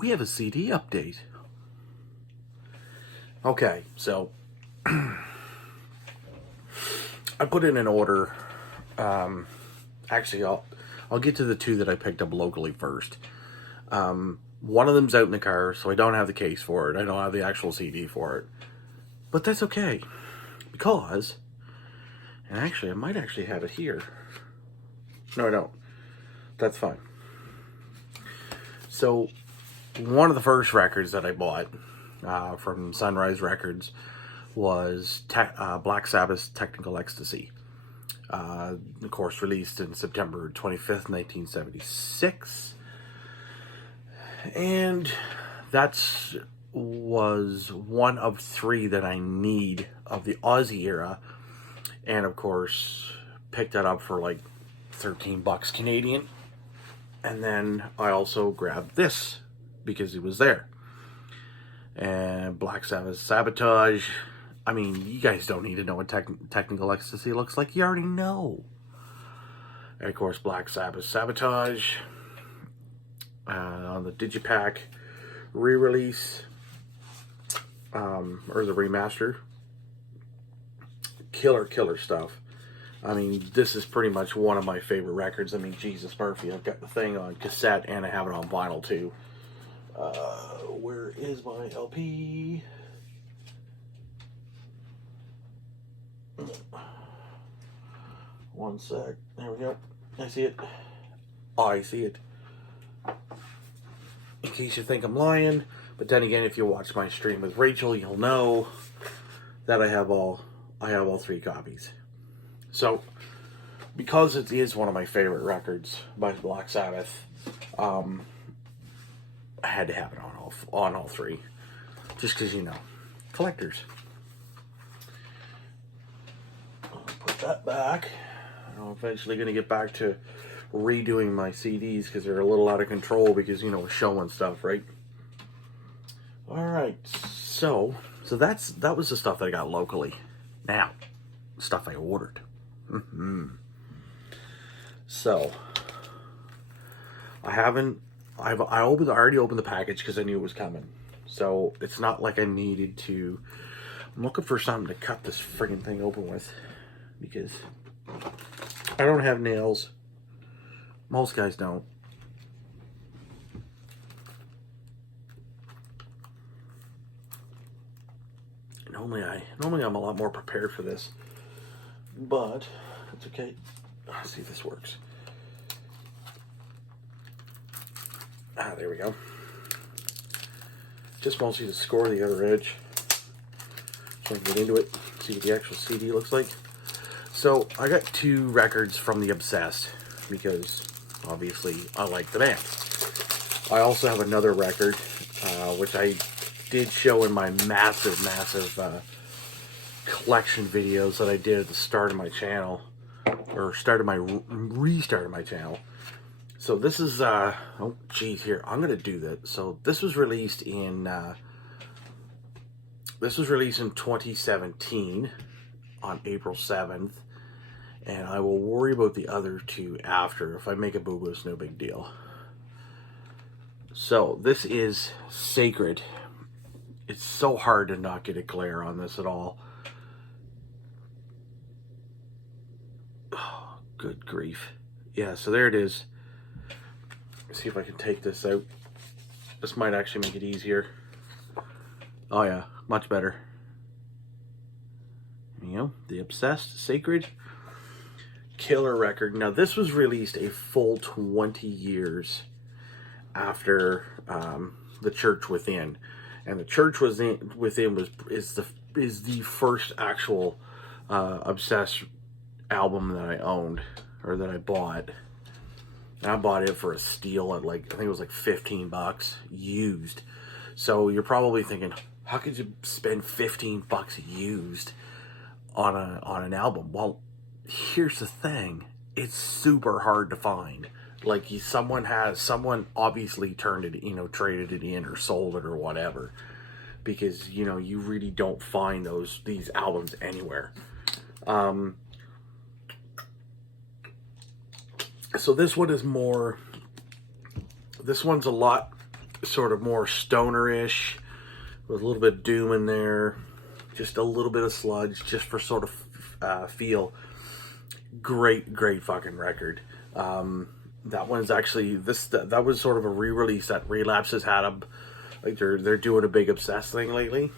we have a CD update. Okay, so I put in an order. Actually, I'll get to the two that I picked up locally first. One of them's out in the car, so I don't have the case for it. I don't have the actual CD for it. But that's okay, because, and actually, I might actually have it here. No, I don't. That's fine. So, one of the first records that I bought from Sunrise Records was Black Sabbath's Technical Ecstasy. Of course, released in September 25th, 1976. And that was one of three that I need of the Aussie era. And of course, picked that up for like $13 Canadian. And then I also grabbed this because it was there. And Black Sabbath Sabotage. I mean, you guys don't need to know what Technical Ecstasy looks like. You already know. And of course, Black Sabbath Sabotage on the Digipack re-release or the remaster. Killer stuff. I mean, this is pretty much one of my favorite records. I mean, Jesus Murphy, I've got the thing on cassette and I have it on vinyl too. Where is my LP? One sec. There we go. I see it. I see it. In case you think I'm lying, but then again, if you watch my stream with Rachel, you'll know that I have all three copies. So, because it is one of my favorite records by Black Sabbath, I had to have it on all three, just because, you know, collectors. I'll put that back. I'm eventually going to get back to redoing my CDs because they're a little out of control because, you know, showing stuff, right? All right, so that was the stuff that I got locally. Now, stuff I ordered. So, I already opened the package because I knew it was coming. So, it's not like I needed to. I'm looking for something to cut this friggin' thing open with because I don't have nails. Most guys don't. Normally I'm a lot more prepared for this. But it's okay. Let's see if this works. There we go. Just mostly to score the other edge. So I can get into it, see what the actual CD looks like. So I got two records from the Obsessed because obviously I like the band. I also have another record, which I did show in my massive collection videos that I did at the start of my channel, or restart of my channel. So this is oh geez, here I'm gonna do that. So this was released in 2017 on April 7th, and I will worry about the other two after. If I make a boo-boo, it's no big deal. So this is Sacred. It's so hard to not get a glare on this at all. Oh, good grief. Yeah, so there it is. Let's see if I can take this out. This might actually make it easier. Oh yeah, much better. You know, the Obsessed, Sacred. Killer record. Now this was released a full 20 years after The Church Within. And The Church Within is the first actual Obsessed album that I owned, or that I bought. And I bought it for a steal at like, I think it was like $15 used. So you're probably thinking, how could you spend $15 used on an album? Well, here's the thing. It's super hard to find. Like someone obviously turned it, you know, traded it in or sold it or whatever. Because, you know, you really don't find these albums anywhere. So this one is more, this one's a lot sort of more stonerish, with a little bit of doom in there, just a little bit of sludge, just for sort of feel. Great fucking record. That one's actually that was sort of a re-release that Relapse has had. Like they're doing a big Obsessed thing lately,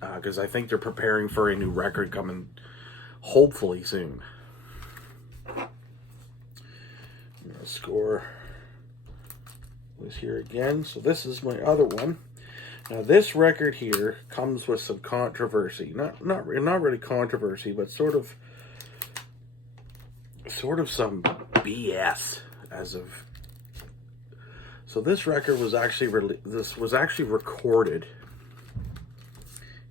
because I think they're preparing for a new record coming, hopefully soon. Score was here again. So this is my other one. Now this record here comes with some controversy. Not really controversy, but sort of some BS as of. So this record was actually recorded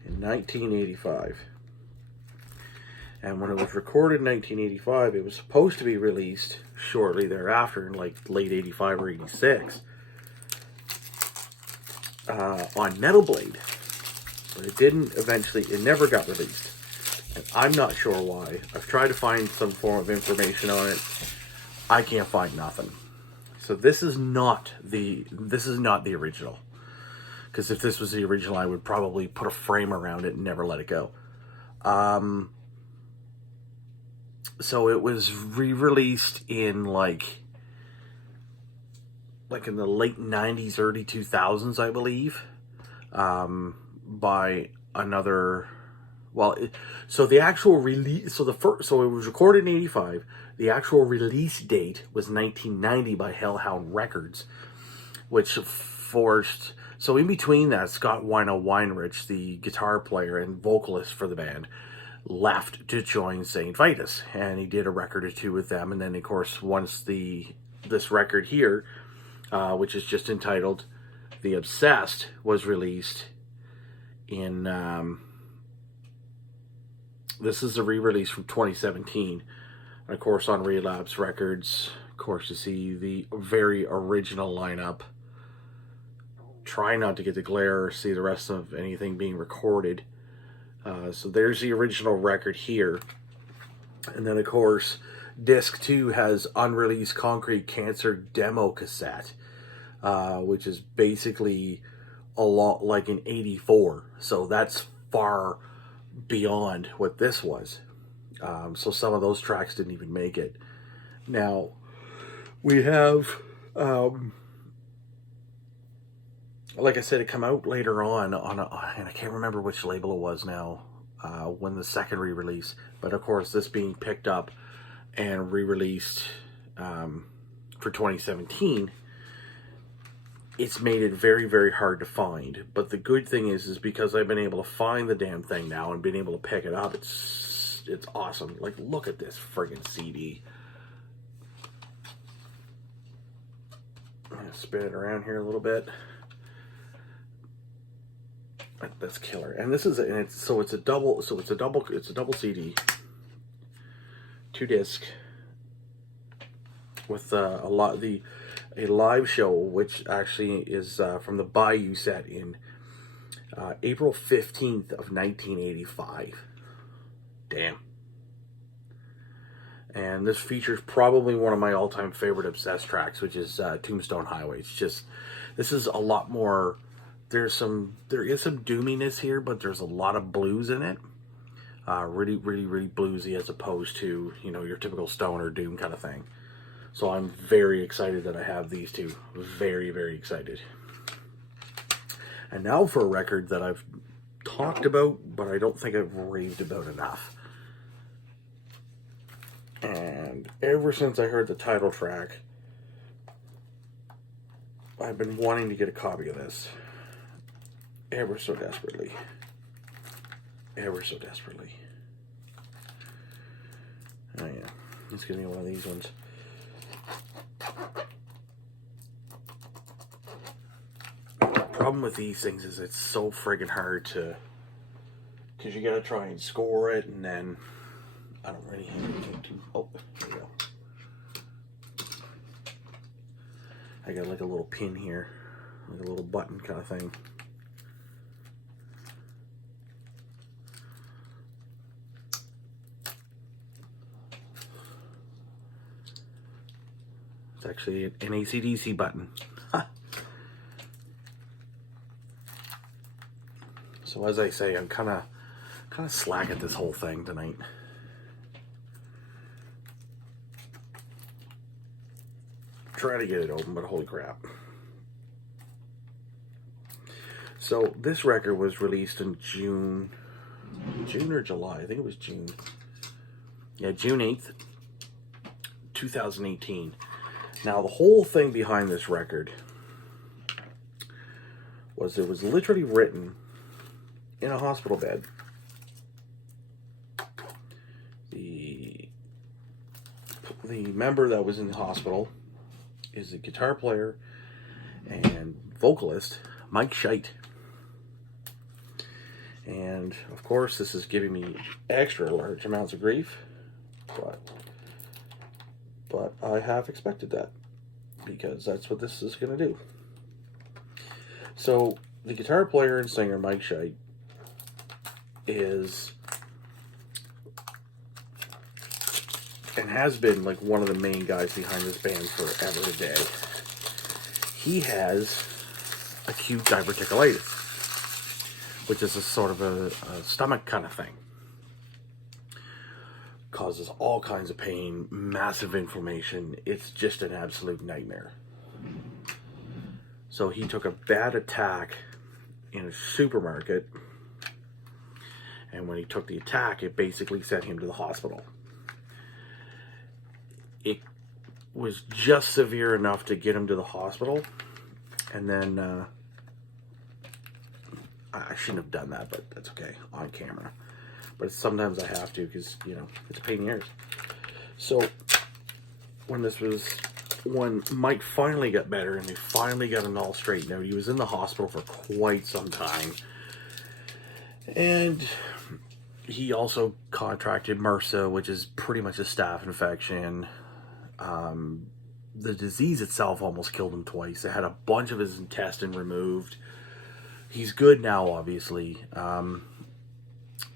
in 1985. And when it was recorded in 1985, it was supposed to be released shortly thereafter, in like late 85 or 86, on Metal Blade. But it never got released. And I'm not sure why. I've tried to find some form of information on it. I can't find nothing. So this is not the original. Because if this was the original, I would probably put a frame around it and never let it go. So it was re-released in like in the late 90s, early 2000s, I believe, by another. So the actual release, so it was recorded in 85. The actual release date was 1990 by Hellhound Records, which forced. So in between that, Scott Weinrich, the guitar player and vocalist for the band, left to join St. Vitus, and he did a record or two with them. And then, of course, once this record here, which is just entitled "The Obsessed," was released in. This is a re-release from 2017. And of course, on Relapse Records, of course, you see the very original lineup. Try not to get the glare or see the rest of anything being recorded. So there's the original record here. And then, of course, disc 2 has unreleased Concrete Cancer demo cassette, which is basically a lot like an 84. So that's far beyond what this was. So some of those tracks didn't even make it. Now, we have, like I said, it come out later on and I can't remember which label it was now, when the second re-release, but of course this being picked up and re-released for 2017, it's made it very, very hard to find. But the good thing is because I've been able to find the damn thing now and been able to pick it up, it's awesome. Like, look at this friggin' CD. I'm gonna spin it around here a little bit. That's killer. And this is it's a double CD, 2 disc with a live show, which actually is from the Bayou set in April 15th of 1985. Damn. And this features probably one of my all-time favorite Obsessed tracks, which is Tombstone Highway. It's just, this is a lot more. There is some doominess here, but there's a lot of blues in it. Really bluesy, as opposed to, your typical stoner doom kind of thing. So I'm very excited that I have these two. Very, very excited. And now for a record that I've talked about, but I don't think I've raved about enough. And ever since I heard the title track, I've been wanting to get a copy of this. Ever so desperately. Ever so desperately. Oh yeah, let's get me one of these ones. The problem with these things is it's so friggin' hard to, because you gotta try and score it, and then I don't really have anything to. Oh, there we go. I got like a little pin here, like a little button kind of thing. It's actually an AC/DC button. So as I say, I'm kind of slack at this whole thing tonight. Try to get it open, but holy crap. So this record was released in June or July. I think it was June. Yeah, June 8th, 2018. Now, the whole thing behind this record was it was literally written in a hospital bed. The member that was in the hospital is a guitar player and vocalist, Mike Scheidt. And, of course, this is giving me extra large amounts of grief. But I have expected that, because that's what this is going to do. So, the guitar player and singer, Mike Scheidt, is, and has been, like, one of the main guys behind this band forever today. He has acute diverticulitis, which is a sort of a stomach kind of thing. Causes all kinds of pain, massive inflammation. It's just an absolute nightmare. So he took a bad attack in a supermarket, and when he took the attack, it basically sent him to the hospital. It was just severe enough to get him to the hospital, and then I shouldn't have done that, but that's okay, on camera. But sometimes I have to, because, you know, it's a pain in the ears. So, when Mike finally got better, and they finally got him all straightened out, he was in the hospital for quite some time. And he also contracted MRSA, which is pretty much a staph infection. The disease itself almost killed him twice. They had a bunch of his intestine removed. He's good now, obviously.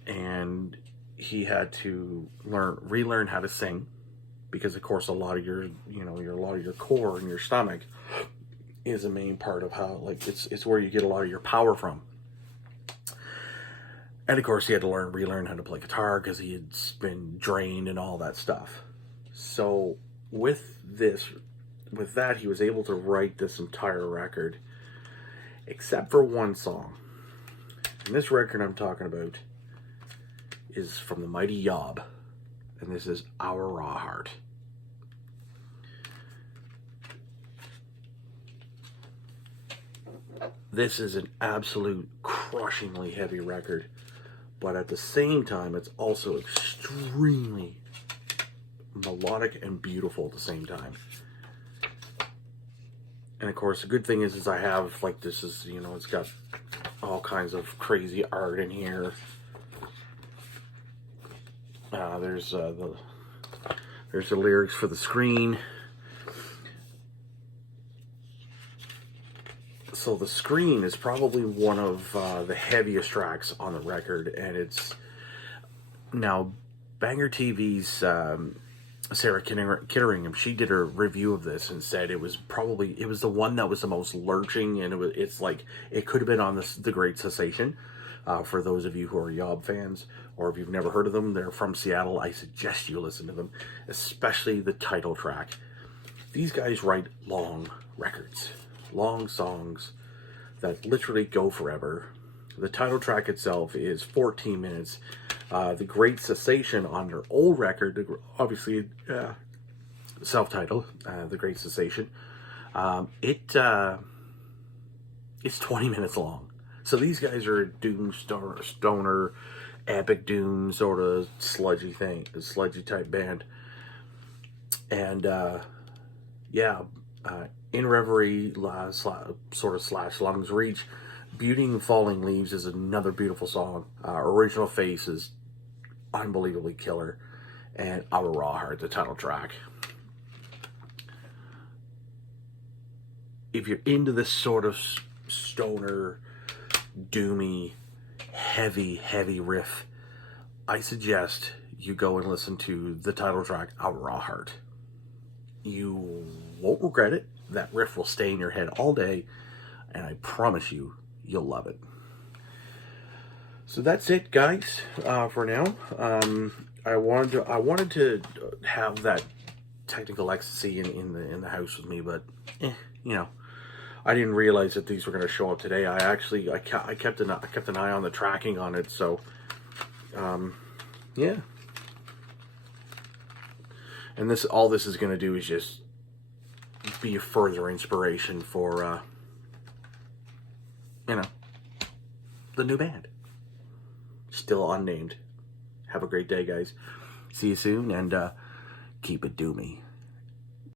And he had to relearn how to sing, because of course a lot of your core and your stomach is a main part of how, like, it's where you get a lot of your power from. And of course he had to relearn how to play guitar, because he had been drained and all that stuff. So with that, he was able to write this entire record, except for one song. And this record I'm talking about is from the mighty Yob, and this is Our Raw Heart. This is an absolute crushingly heavy record, but at the same time, it's also extremely melodic and beautiful at the same time. And of course, the good thing is I have, like, this is, you know, it's got all kinds of crazy art in here. There's the lyrics for the screen. So the screen is probably one of the heaviest tracks on the record, and it's now Banger TV's Sarah Kitteringham. She did a review of this and said it was the one that was the most lurching, and it's like it could have been on the Great Cessation. For those of you who are Yob fans, or if you've never heard of them, they're from Seattle. I suggest you listen to them, especially the title track. These guys write long records, long songs that literally go forever. The title track itself is 14 minutes. The Great Cessation on their old record, obviously self-titled, The Great Cessation, it's 20 minutes long. So these guys are a doom stoner, epic doom sort of sludgy type band. And In Reverie, sort of slash Lungs Reach, Beauty and Falling Leaves is another beautiful song. Original Face is unbelievably killer. And Our Raw Heart, the title track. If you're into this sort of stoner, doomy, heavy riff, I suggest you go and listen to the title track, Our Raw Heart. You won't regret it. That riff will stay in your head all day, and I promise you, you'll love it. So that's it, guys, for now. I wanted to have that technical ecstasy in the house with me, but you know, I didn't realize that these were going to show up today. I kept an eye on the tracking on it, so yeah. And all this is going to do is just be a further inspiration for you know, the new band. Still unnamed. Have a great day, guys. See you soon, and keep it doomy.